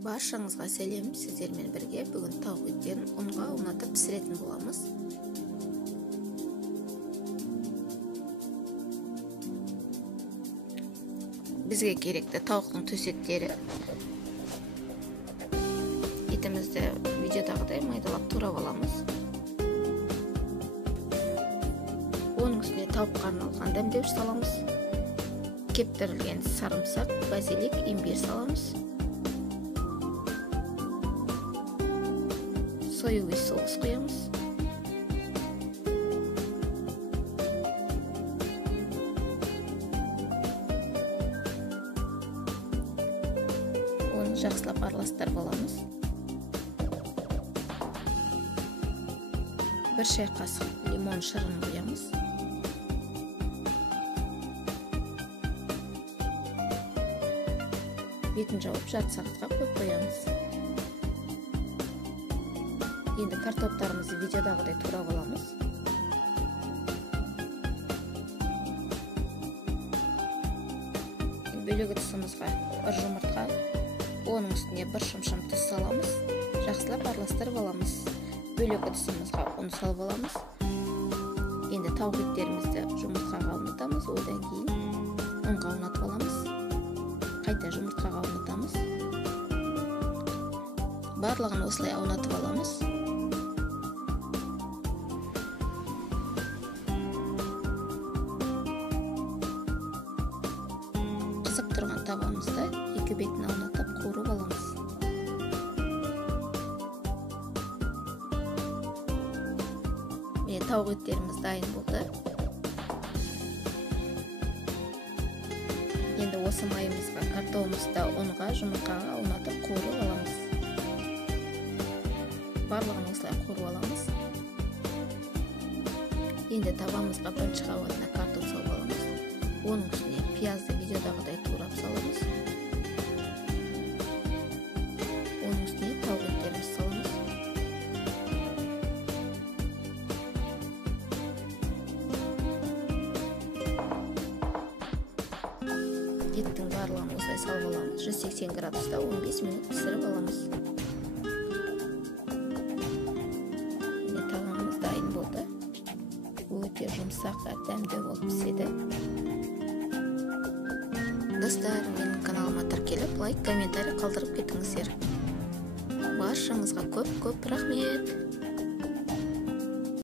Баршаңызға сәлем, сіздермен бірге бүгін тауық еттерін ұнға ұнатып пісіретін боламыз. Бізге керекті тауықтың төсектері. Етімізді видеодағыдай майдалап турап аламыз. Оның үстіне тауыққа арналған дәмдеуіш саламыз. Кептірілген сарымсақ, базилик, имбирь саламыз. Соевый соус құямыз. Оны жақсылап араластырып аламыз. 1 шай қасық лимон шырын құямыз. Бетін жауып жарты сағатқа қойып қоямыз. Енді картоптарымызды видеодағыдай турап аламыз. Бөлек тұсымызға 1 жұмыртқа, оның үстіне 1 шымшым тұз саламыз. Жақсылап араластырып аламыз. Бөлек тұсымызға ұн салып аламыз. Енді тауық еттерімізді жұмыртқаға ұнатамыз, одан кейін ұнға ұнатып аламыз. Қайта жұмыртқаға ұнатамыз. Барлығын осылай ұнатып аламыз. Қызып тұрған табамызда 2 бетін аунатып қуырып аламыз. Тауық еттеріміз дайын болды. Енді осы майымызға, картоғымызда ұнға, жұмыртқаға аунатып қуырып аламыз. Барлығын осылай қуырып аламыз. Енді табамызға 1 қабатына картоп салып аламыз. Оның үстіне пиязды видеодағыдай турап саламыз. Оның үстіне тауық еттерімізді саламыз. Еттің барлығын осылай салып аламыз. 180 градуста 15 минут пісіріп аламыз. Табамыз дайын болды. Өте жұмсақ, дәмді болып піседі. Достар, менің каналыма тіркеліп, лайк, комментарий қалдырып кетіңіздер. Баршаңызға көп рахмет.